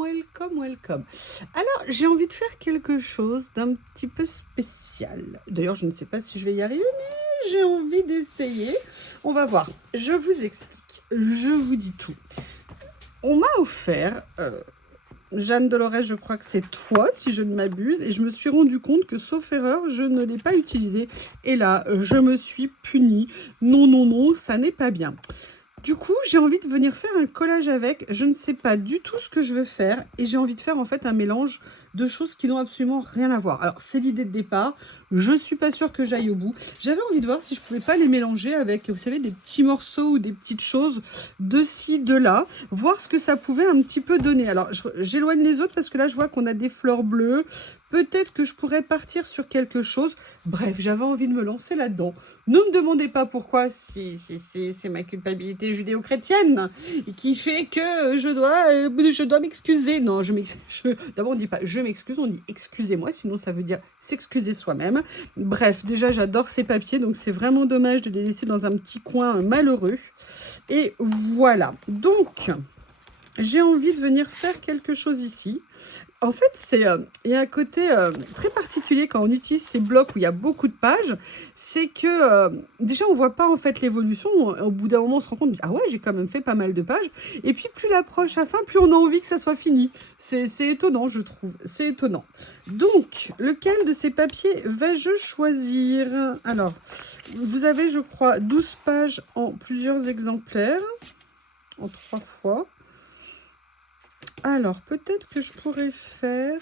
welcome, welcome. Alors, j'ai envie de faire quelque chose d'un petit peu spécial. D'ailleurs, je ne sais pas si je vais y arriver, mais j'ai envie d'essayer. On va voir. Je vous explique. Je vous dis tout. On m'a offert... Jeanne Dolores, je crois que c'est toi, si je ne m'abuse, et je me suis rendu compte que, sauf erreur, je ne l'ai pas utilisé. Et là, je me suis punie. Non, non, non, ça n'est pas bien. Du coup, j'ai envie de venir faire un collage avec. Je ne sais pas du tout ce que je veux faire. Et j'ai envie de faire en fait un mélange de choses qui n'ont absolument rien à voir. Alors, c'est l'idée de départ. Je ne suis pas sûre que j'aille au bout. J'avais envie de voir si je ne pouvais pas les mélanger avec, vous savez, des petits morceaux ou des petites choses de ci, de là. Voir ce que ça pouvait un petit peu donner. Alors, j'éloigne les autres parce que là, je vois qu'on a des fleurs bleues. Peut-être que je pourrais partir sur quelque chose. Bref, j'avais envie de me lancer là-dedans. Ne me demandez pas pourquoi, si c'est ma culpabilité judéo-chrétienne qui fait que je dois m'excuser. Non, d'abord on ne dit pas je m'excuse, on dit excusez-moi, sinon ça veut dire s'excuser soi-même. Bref, déjà j'adore ces papiers, donc c'est vraiment dommage de les laisser dans un petit coin malheureux. Et voilà, donc j'ai envie de venir faire quelque chose ici. En fait, il y a un côté très particulier quand on utilise ces blocs où il y a beaucoup de pages, c'est que déjà on voit pas en fait l'évolution. Au bout d'un moment, on se rend compte, ah ouais, j'ai quand même fait pas mal de pages. Et puis plus l'approche à fin, plus on a envie que ça soit fini. C'est étonnant, je trouve. C'est étonnant. Donc, lequel de ces papiers vais-je choisir? Alors, vous avez, je crois, 12 pages en plusieurs exemplaires, en 3 fois. Alors, peut-être que je pourrais faire...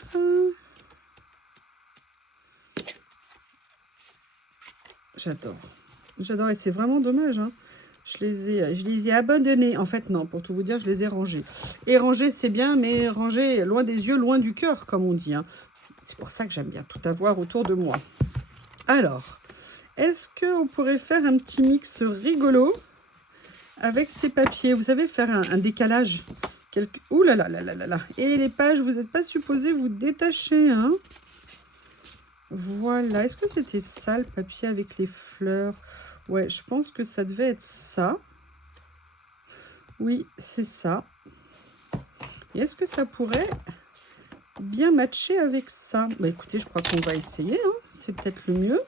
J'adore. J'adore et c'est vraiment dommage. Hein. Je les ai abandonnés. En fait, non, pour tout vous dire, je les ai rangés. Et ranger, c'est bien, mais ranger loin des yeux, loin du cœur, comme on dit. Hein. C'est pour ça que j'aime bien tout avoir autour de moi. Alors, est-ce qu'on pourrait faire un petit mix rigolo avec ces papiers? Vous savez, faire un décalage. Ouh là là là là là là. Et les pages, vous n'êtes pas supposé vous détacher, hein? Voilà. Est-ce que c'était ça, le papier avec les fleurs? Ouais, je pense que ça devait être ça. Oui, c'est ça. Et est-ce que ça pourrait bien matcher avec ça? Bah écoutez, je crois qu'on va essayer. Hein. C'est peut-être le mieux.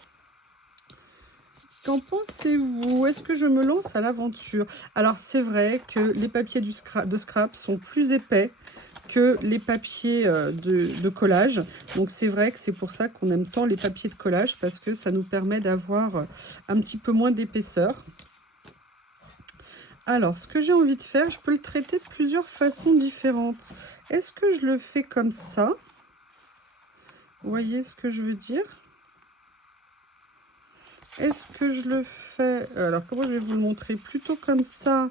Qu'en pensez-vous? Est-ce que je me lance à l'aventure? Alors, c'est vrai que les papiers de scrap sont plus épais que les papiers de collage. Donc, c'est vrai que c'est pour ça qu'on aime tant les papiers de collage, parce que ça nous permet d'avoir un petit peu moins d'épaisseur. Alors, ce que j'ai envie de faire, je peux le traiter de plusieurs façons différentes. Est-ce que je le fais comme ça? Vous voyez ce que je veux dire? Est-ce que je le fais... Alors, comment je vais vous le montrer? Plutôt comme ça,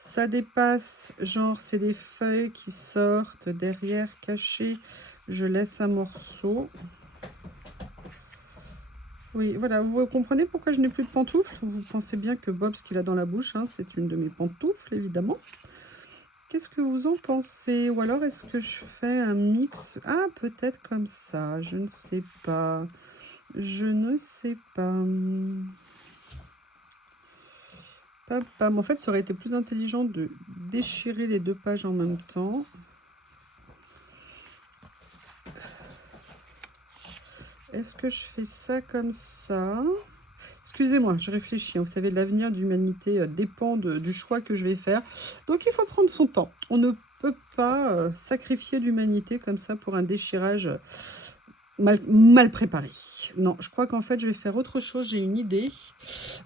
ça dépasse, genre, c'est des feuilles qui sortent derrière, cachées. Je laisse un morceau. Oui, voilà, vous comprenez pourquoi je n'ai plus de pantoufles? Vous pensez bien que Bob, ce qu'il a dans la bouche, hein, c'est une de mes pantoufles, évidemment. Qu'est-ce que vous en pensez? Ou alors, est-ce que je fais un mix? Ah, peut-être comme ça, je ne sais pas. Je ne sais pas. Pam, pam. En fait, ça aurait été plus intelligent de déchirer les deux pages en même temps. Est-ce que je fais ça comme ça? Excusez-moi, je réfléchis. Vous savez, l'avenir de l'humanité dépend du choix que je vais faire. Donc, il faut prendre son temps. On ne peut pas sacrifier l'humanité comme ça pour un déchirage mal préparé. Non, je crois qu'en fait, je vais faire autre chose. J'ai une idée.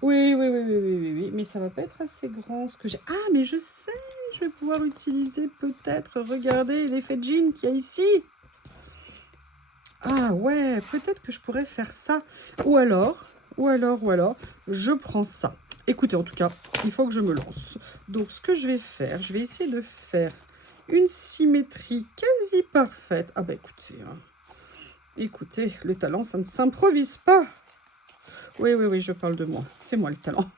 Oui, oui, oui, oui, oui, oui, oui. Mais ça va pas être assez grand ce que j'ai. Ah, mais je sais, je vais pouvoir utiliser peut-être, regardez l'effet de jean qu'il y a ici. Ah ouais, peut-être que je pourrais faire ça. Ou alors, je prends ça. Écoutez, en tout cas, il faut que je me lance. Donc, ce que je vais faire, je vais essayer de faire une symétrie quasi parfaite. Ah bah écoutez, hein. Écoutez, le talent, ça ne s'improvise pas. Oui, oui, oui, je parle de moi. C'est moi le talent.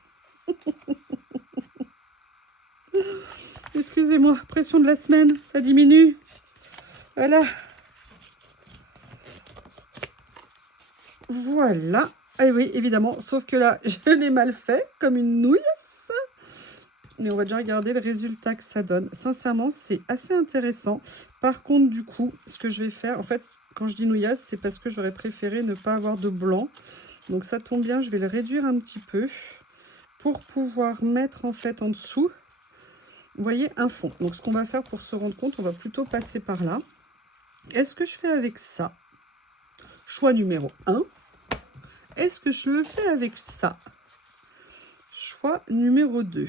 Excusez-moi, pression de la semaine, ça diminue. Voilà. Voilà. Ah oui, évidemment, sauf que là, je l'ai mal fait, comme une nouille. mais on va déjà regarder le résultat que ça donne. Sincèrement, c'est assez intéressant. Par contre, du coup, ce que je vais faire, en fait, quand je dis nouillasse, c'est parce que j'aurais préféré ne pas avoir de blanc. Donc ça tombe bien, je vais le réduire un petit peu pour pouvoir mettre en fait en dessous, vous voyez, un fond. Donc ce qu'on va faire pour se rendre compte, on va plutôt passer par là. Est-ce que je fais avec ça? Choix numéro 1. Est-ce que je le fais avec ça? Choix numéro 2.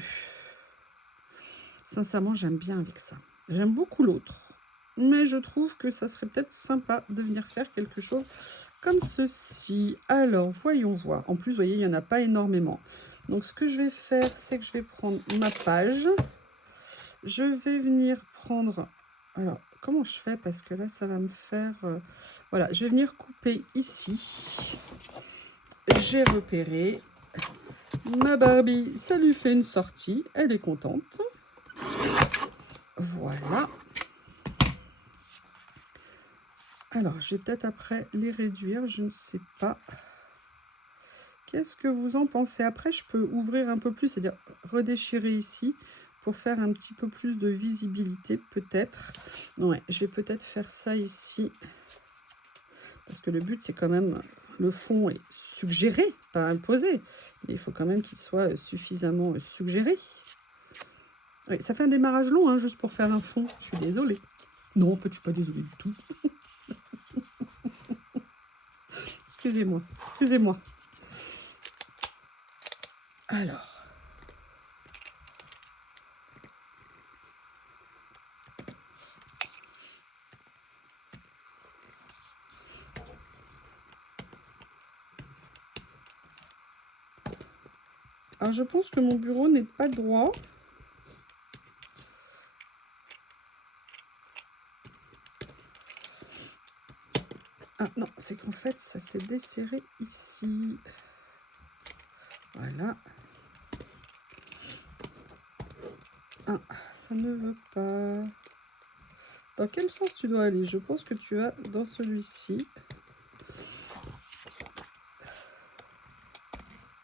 Sincèrement, j'aime bien avec ça. J'aime beaucoup l'autre. Mais je trouve que ça serait peut-être sympa de venir faire quelque chose comme ceci. Alors, voyons voir. En plus, vous voyez, il n'y en a pas énormément. Donc, ce que je vais faire, c'est que je vais prendre ma page. Je vais venir prendre... Alors, comment je fais? Parce que là, ça va me faire... Voilà, je vais venir couper ici. J'ai repéré. Ma Barbie, ça lui fait une sortie. Elle est contente. Voilà. Alors, je vais peut-être après les réduire. Je ne sais pas. Qu'est-ce que vous en pensez? Après, je peux ouvrir un peu plus, c'est-à-dire redéchirer ici pour faire un petit peu plus de visibilité, peut-être. Ouais, je vais peut-être faire ça ici. Parce que le but, c'est quand même... Le fond est suggéré, pas imposé. Mais il faut quand même qu'il soit suffisamment suggéré. Oui, ça fait un démarrage long, hein, juste pour faire un fond. Je suis désolée. Non, en fait, je suis pas désolée du tout. Excusez-moi, excusez-moi. Alors... Alors, je pense que mon bureau n'est pas droit. Ah non, c'est qu'en fait, ça s'est desserré ici. Voilà. Ah, ça ne veut pas. Dans quel sens tu dois aller? Je pense que tu as dans celui-ci.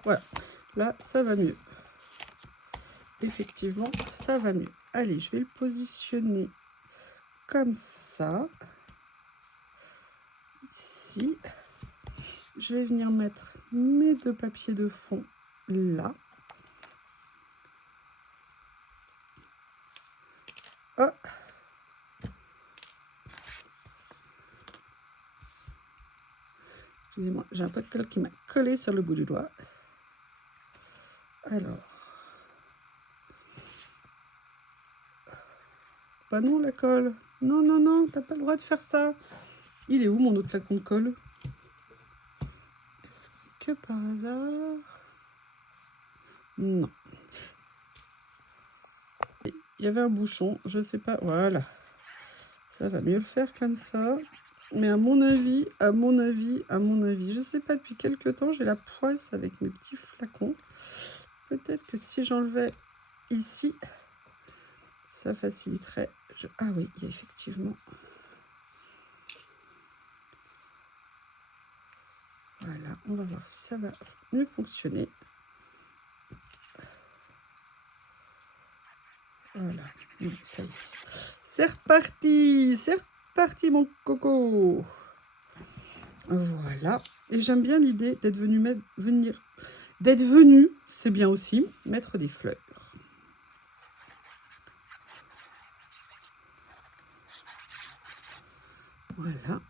Voilà. Là, ça va mieux. Effectivement, ça va mieux. Allez, je vais le positionner comme ça. Ici. Je vais venir mettre mes deux papiers de fond là. Oh. Excusez-moi, j'ai un peu de colle qui m'a collé sur le bout du doigt. Alors. Bah non, la colle. Non, non, non, t'as pas le droit de faire ça. Il est où mon autre flacon de colle? Est-ce que par hasard... Non. Il y avait un bouchon, je sais pas. Voilà. Ça va mieux le faire comme ça. Mais à mon avis, je sais pas, depuis quelques temps, j'ai la poisse avec mes petits flacons. Peut-être que si j'enlevais ici, ça faciliterait. Ah oui, il y a effectivement... Voilà, on va voir si ça va mieux fonctionner. Voilà, oui, ça y est. C'est reparti mon coco. Voilà, et j'aime bien l'idée d'être venu, c'est bien aussi, mettre des fleurs. Voilà.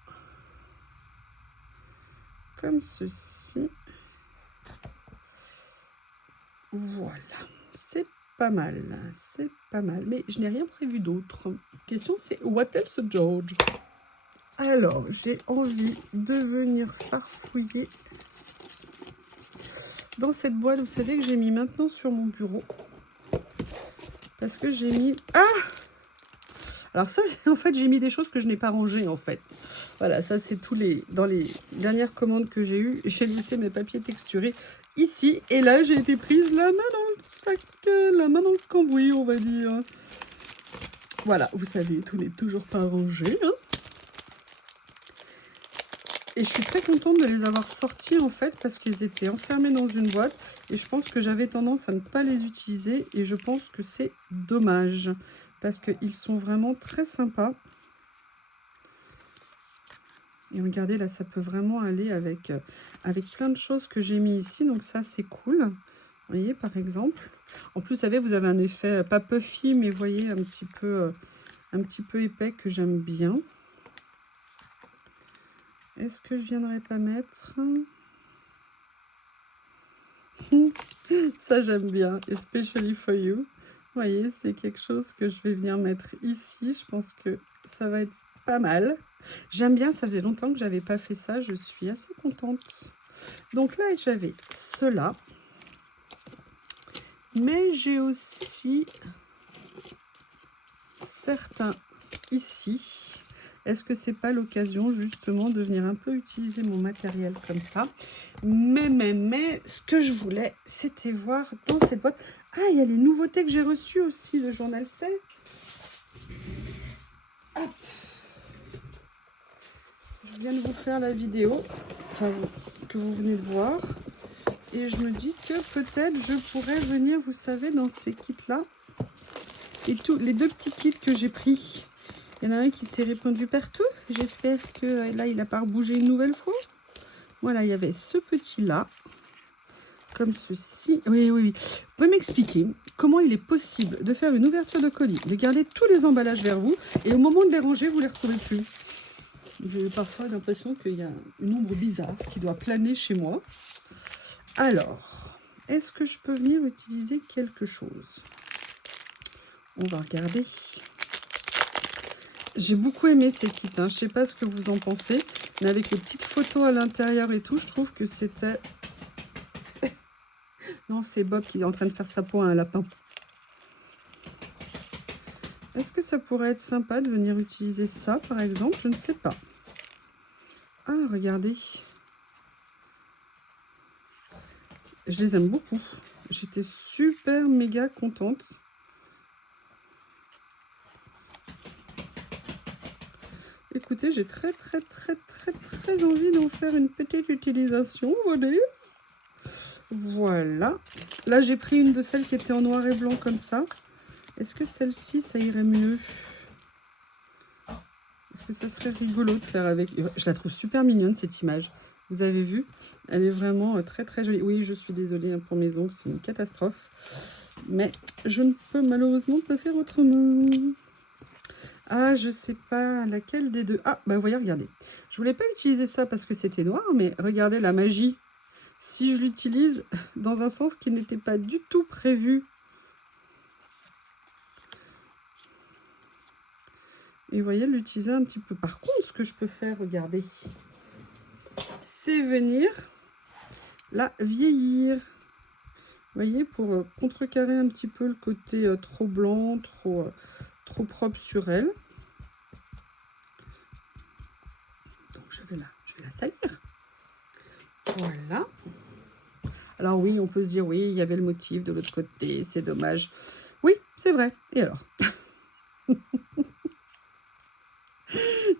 Comme ceci. Voilà, c'est pas mal, c'est pas mal. Mais je n'ai rien prévu d'autre. Question, c'est what else, George? Alors, j'ai envie de venir farfouiller dans cette boîte, vous savez, que j'ai mis maintenant sur mon bureau. Parce que j'ai mis... Ah! Alors ça, en fait, j'ai mis des choses que je n'ai pas rangées, en fait. Voilà, ça, c'est tous les... Dans les dernières commandes que j'ai eues, j'ai laissé mes papiers texturés ici. Et là, j'ai été prise la main dans le sac, la main dans le cambouis, on va dire. Voilà, vous savez, tout n'est toujours pas rangé. Hein. Et je suis très contente de les avoir sortis en fait parce qu'ils étaient enfermés dans une boîte et je pense que j'avais tendance à ne pas les utiliser et je pense que c'est dommage parce qu'ils sont vraiment très sympas. Et regardez là, ça peut vraiment aller avec, avec plein de choses que j'ai mis ici, donc ça c'est cool. Vous voyez par exemple. En plus, vous avez un effet pas puffy mais vous voyez un petit peu épais que j'aime bien. Est-ce que je viendrai pas mettre ça j'aime bien, especially for you. Vous voyez, c'est quelque chose que je vais venir mettre ici. Je pense que ça va être pas mal. J'aime bien, ça faisait longtemps que j'avais pas fait ça. Je suis assez contente. Donc là, j'avais cela. Mais j'ai aussi certains ici. Est-ce que c'est pas l'occasion justement de venir un peu utiliser mon matériel comme ça? Mais, ce que je voulais, c'était voir dans cette boîte. Ah, il y a les nouveautés que j'ai reçues aussi, le journal C. Hop. Je viens de vous faire la vidéo, que vous venez de voir. Et je me dis que peut-être je pourrais venir, vous savez, dans ces kits-là. Et tous les deux petits kits que j'ai pris. Il y en a un qui s'est répandu partout. J'espère que là, il n'a pas rebougé une nouvelle fois. Voilà, il y avait ce petit-là. Comme ceci. Oui. Vous pouvez m'expliquer comment il est possible de faire une ouverture de colis, de garder tous les emballages vers vous, et au moment de les ranger, vous ne les retrouvez plus? J'ai parfois l'impression qu'il y a une ombre bizarre qui doit planer chez moi. Alors, est-ce que je peux venir utiliser quelque chose? On va regarder. J'ai beaucoup aimé ces kits, hein. Je ne sais pas ce que vous en pensez, mais avec les petites photos à l'intérieur et tout, je trouve que c'était... Non, c'est Bob qui est en train de faire sa peau à un lapin. Est-ce que ça pourrait être sympa de venir utiliser ça, par exemple? Je ne sais pas. Ah, regardez. Je les aime beaucoup. J'étais super méga contente. Écoutez, j'ai très envie d'en faire une petite utilisation, vous voyez. Voilà. Là, j'ai pris une de celles qui étaient en noir et blanc comme ça. Est-ce que celle-ci, ça irait mieux? Est-ce que ça serait rigolo de faire avec? Je la trouve super mignonne, cette image. Vous avez vu? Elle est vraiment très jolie. Oui, je suis désolée hein, pour mes ongles, c'est une catastrophe. Mais je ne peux malheureusement pas faire autrement. Ah, je sais pas laquelle des deux. Ah, bah voyez, regardez. Je voulais pas utiliser ça parce que c'était noir, mais regardez la magie. Si je l'utilise dans un sens qui n'était pas du tout prévu. Et vous voyez, l'utiliser un petit peu. Par contre, ce que je peux faire, regardez, c'est venir la vieillir. Vous voyez, pour contrecarrer un petit peu le côté trop blanc, trop propre sur elle. Donc, je vais la salir. Voilà. Alors oui, on peut se dire, oui, il y avait le motif de l'autre côté, c'est dommage. Oui, c'est vrai. Et alors?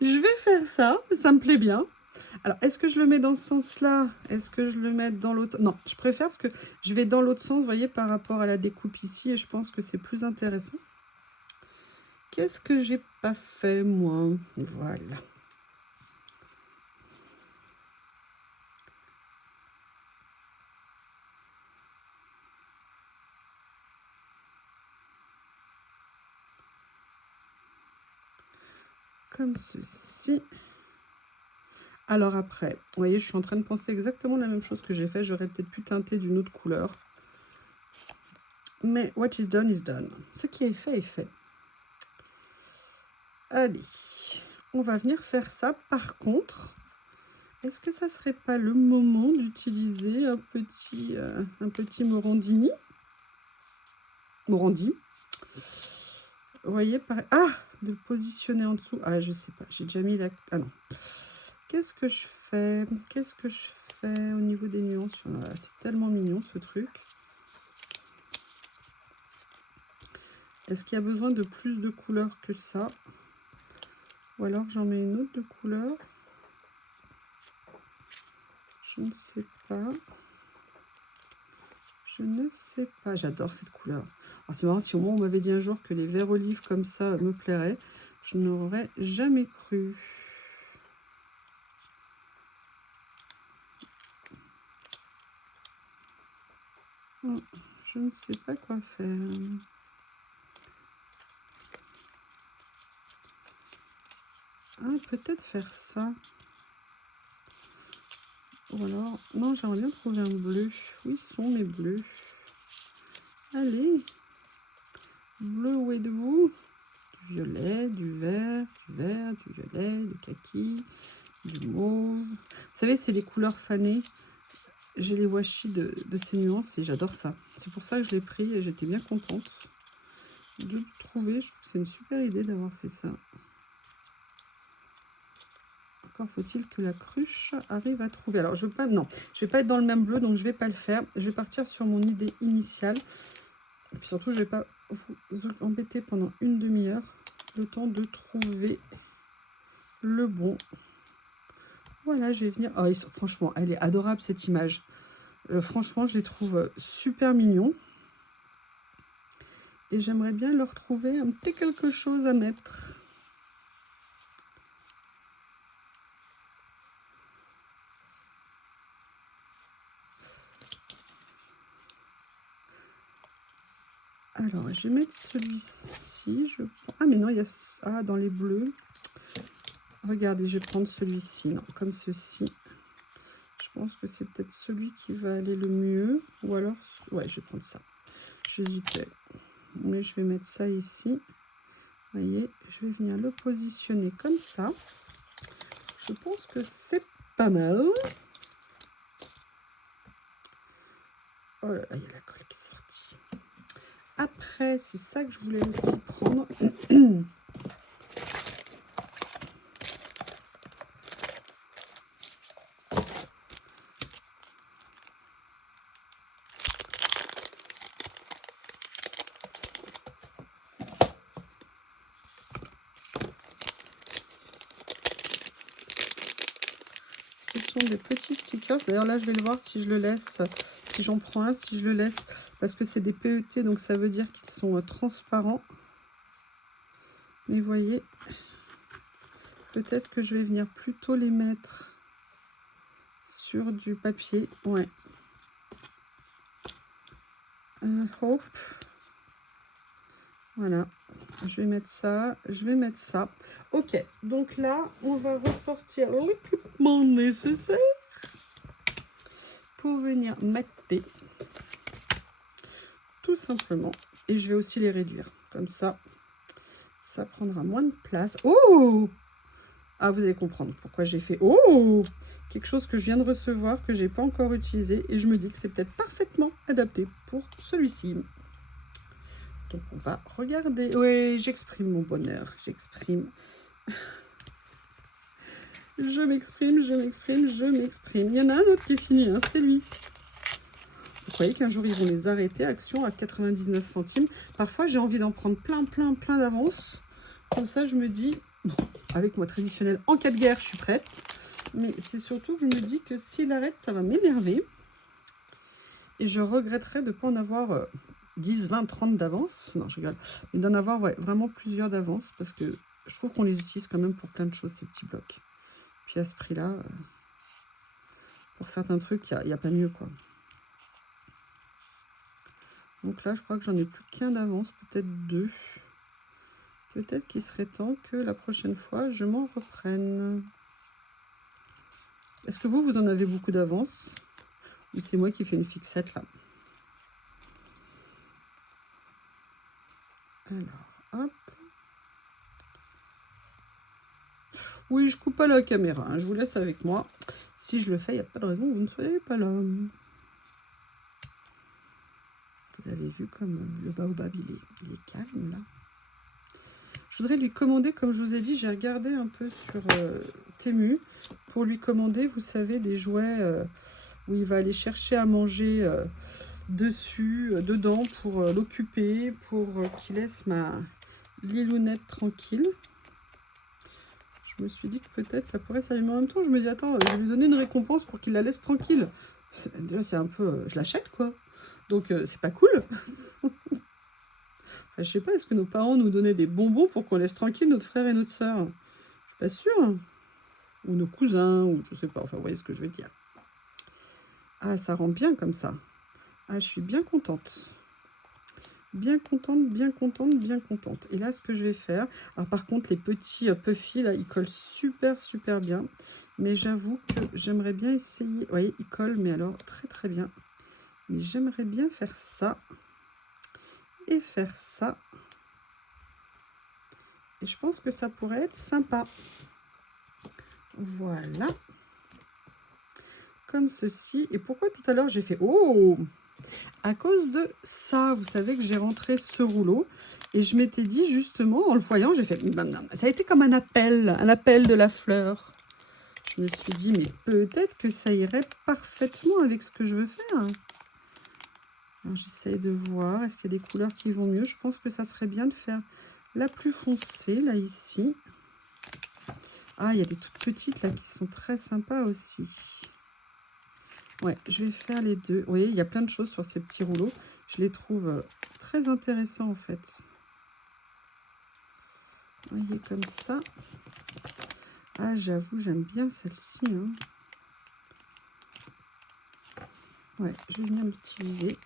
Je vais faire ça, ça me plaît bien. Alors, est-ce que je le mets dans ce sens-là? Est-ce que je le mets dans l'autre sens? Non, je préfère parce que je vais dans l'autre sens, vous voyez, par rapport à la découpe ici, et je pense que c'est plus intéressant. Qu'est-ce que j'ai pas fait, moi? Voilà. Comme ceci. Alors après, vous voyez, je suis en train de penser exactement la même chose que j'ai fait. J'aurais peut-être pu teinter d'une autre couleur. Mais what is done is done. Ce qui est fait est fait. Allez, on va venir faire ça. Par contre, est-ce que ça serait pas le moment d'utiliser un petit Morandini? Morandi. Vous voyez, pareil. Ah, de le positionner en dessous. Ah, je sais pas. J'ai déjà mis la... Ah non. Qu'est-ce que je fais? Qu'est-ce que je fais au niveau des nuances? Voilà, c'est tellement mignon, ce truc. Est-ce qu'il y a besoin de plus de couleurs que ça? Ou alors j'en mets une autre de couleur? Je ne sais pas. Je ne sais pas. J'adore cette couleur. Alors c'est marrant, si au moins on m'avait dit un jour que les verts olives comme ça me plairaient, je n'aurais jamais cru. Oh, je ne sais pas quoi faire. Ah, peut-être faire ça. Ou alors, non, j'aimerais bien trouver un bleu. Où ils sont mes bleus? Allez, bleu, où êtes-vous? Du violet, du vert, du violet, du kaki, du mauve. Vous savez, c'est les couleurs fanées. J'ai les washi de ces nuances et j'adore ça. C'est pour ça que je l'ai pris et j'étais bien contente de le trouver. Je trouve que c'est une super idée d'avoir fait ça. Encore faut-il que la cruche arrive à trouver. Alors, je veux pas, non, je vais pas être dans le même bleu, donc je vais pas le faire. Je vais partir sur mon idée initiale. Et puis surtout, je vais pas vous embêter pendant une demi-heure, le temps de trouver le bon. Voilà, je vais venir. Oh, franchement, elle est adorable cette image. Franchement, je les trouve super mignons. Et j'aimerais bien leur trouver un petit quelque chose à mettre. Alors, je vais mettre celui-ci. Ah, mais non, il y a... Ah, dans les bleus. Regardez, je vais prendre celui-ci. Non, comme ceci. Je pense que c'est peut-être celui qui va aller le mieux. Ou alors... Ouais, je vais prendre ça. J'hésitais. Mais je vais mettre ça ici. Vous voyez, je vais venir le positionner comme ça. Je pense que c'est pas mal. Oh là là, il y a la colle qui est sortie. Après, c'est ça que je voulais aussi prendre. Ce sont des petits stickers. D'ailleurs, là, je vais le voir si je le laisse, si j'en prends un, si je le laisse. Parce que c'est des PET, donc ça veut dire qu'ils sont transparents. Mais vous voyez, peut-être que je vais venir plutôt les mettre sur du papier. Ouais. Hop. Voilà. Je vais mettre ça. Je vais mettre ça. Ok. Donc là, on va ressortir l'équipement nécessaire pour venir mater. Tout simplement. Et je vais aussi les réduire. Comme ça, ça prendra moins de place. Oh! Ah, vous allez comprendre pourquoi j'ai fait oh! Quelque chose que je viens de recevoir, que j'ai pas encore utilisé. Et je me dis que c'est peut-être parfaitement adapté pour celui-ci. Donc, on va regarder. Oui, j'exprime mon bonheur. J'exprime. Je m'exprime, je m'exprime, je m'exprime. Il y en a un autre qui est fini, hein, c'est lui. Vous croyez qu'un jour, ils vont les arrêter, action à 99 centimes. Parfois, j'ai envie d'en prendre plein d'avance. Comme ça, je me dis, bon, avec moi traditionnel, en cas de guerre, je suis prête. Mais c'est surtout que je me dis que s'il arrête, ça va m'énerver. Et je regretterais de ne pas en avoir 10, 20, 30 d'avance. Non, je regarde. Mais d'en avoir vraiment plusieurs d'avance. Parce que je trouve qu'on les utilise quand même pour plein de choses, ces petits blocs. Puis à ce prix-là, pour certains trucs, il n'y a pas mieux, quoi. Donc là, je crois que j'en ai plus qu'un d'avance, peut-être deux. Peut-être qu'il serait temps que la prochaine fois, je m'en reprenne. Est-ce que vous en avez beaucoup d'avance? Ou c'est moi qui fais une fixette, là? Alors, hop. Oui, je coupe pas la caméra, hein, je vous laisse avec moi. Si je le fais, il n'y a pas de raison que vous ne soyez pas là. Vous avez vu comme le baobab, il est calme, là. Je voudrais lui commander, comme je vous ai dit, j'ai regardé un peu sur Temu pour lui commander, vous savez, des jouets où il va aller chercher à manger dedans pour l'occuper, pour qu'il laisse ma lilounette tranquille. Je Je me suis dit que peut-être ça pourrait s'allumer en même temps. Je me dis, attends, je vais lui donner une récompense pour qu'il la laisse tranquille. Déjà, c'est un peu... je l'achète, quoi. Donc, c'est pas cool. Enfin, je sais pas, est-ce que nos parents nous donnaient des bonbons pour qu'on laisse tranquille notre frère et notre sœur? Je suis pas sûre. Ou nos cousins, ou je sais pas. Enfin, vous voyez ce que je veux dire. Ah, ça rend bien comme ça. Ah, je suis bien contente. Bien contente, bien contente, bien contente. Et là, ce que je vais faire... Alors, par contre, les petits puffy, là, ils collent super, super bien. Mais j'avoue que j'aimerais bien essayer... Vous voyez, ils collent, mais alors très, très bien. Mais j'aimerais bien faire ça. Et faire ça. Et je pense que ça pourrait être sympa. Voilà. Comme ceci. Et pourquoi tout à l'heure, j'ai fait... Oh! À cause de ça, vous savez que j'ai rentré ce rouleau et je m'étais dit justement, en le voyant, j'ai fait, ça a été comme un appel de la fleur. Je me suis dit, mais peut-être que ça irait parfaitement avec ce que je veux faire. J'essaye de voir, est-ce qu'il y a des couleurs qui vont mieux? Je pense que ça serait bien de faire la plus foncée, là, ici. Ah, il y a des toutes petites, là, qui sont très sympas aussi. Ouais, je vais faire les deux. Vous voyez, il y a plein de choses sur ces petits rouleaux. Je les trouve très intéressants, en fait. Vous voyez, comme ça. Ah, j'avoue, j'aime bien celle-ci. Hein. Ouais, je vais venir l'utiliser.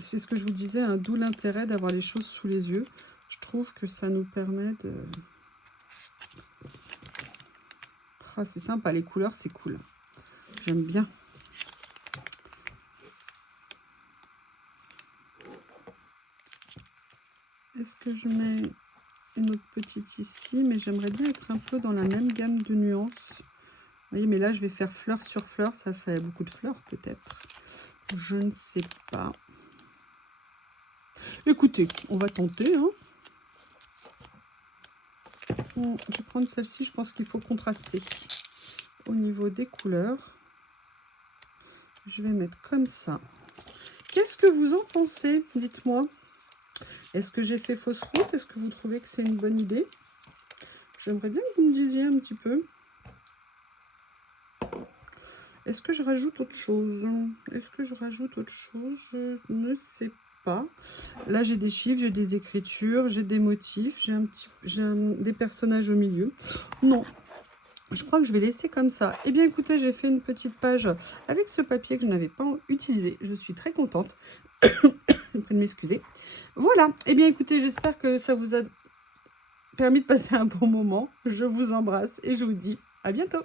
C'est ce que je vous disais, hein, d'où l'intérêt d'avoir les choses sous les yeux. Je trouve que ça nous permet de... Ah, c'est sympa, les couleurs, c'est cool. J'aime bien. Est-ce que je mets une autre petite ici? Mais j'aimerais bien être un peu dans la même gamme de nuances. Vous voyez, mais là, je vais faire fleur sur fleur. Ça fait beaucoup de fleurs, peut-être. Je ne sais pas. Écoutez, on va tenter. Hein. Je vais prendre celle-ci. Je pense qu'il faut contraster. Au niveau des couleurs, je vais mettre comme ça. Qu'est-ce que vous en pensez? Dites-moi. Est-ce que j'ai fait fausse route? Est-ce que vous trouvez que c'est une bonne idée? J'aimerais bien que vous me disiez un petit peu. Est-ce que je rajoute autre chose? Est-ce que je rajoute autre chose? Je ne sais pas. Là, j'ai des chiffres, j'ai des écritures, j'ai des motifs, j'ai des personnages au milieu. Non. Je crois que je vais laisser comme ça. Eh bien, écoutez, j'ai fait une petite page avec ce papier que je n'avais pas utilisé. Je suis très contente. Je prie de m'excuser. Voilà. Eh bien, écoutez, j'espère que ça vous a permis de passer un bon moment. Je vous embrasse et je vous dis à bientôt.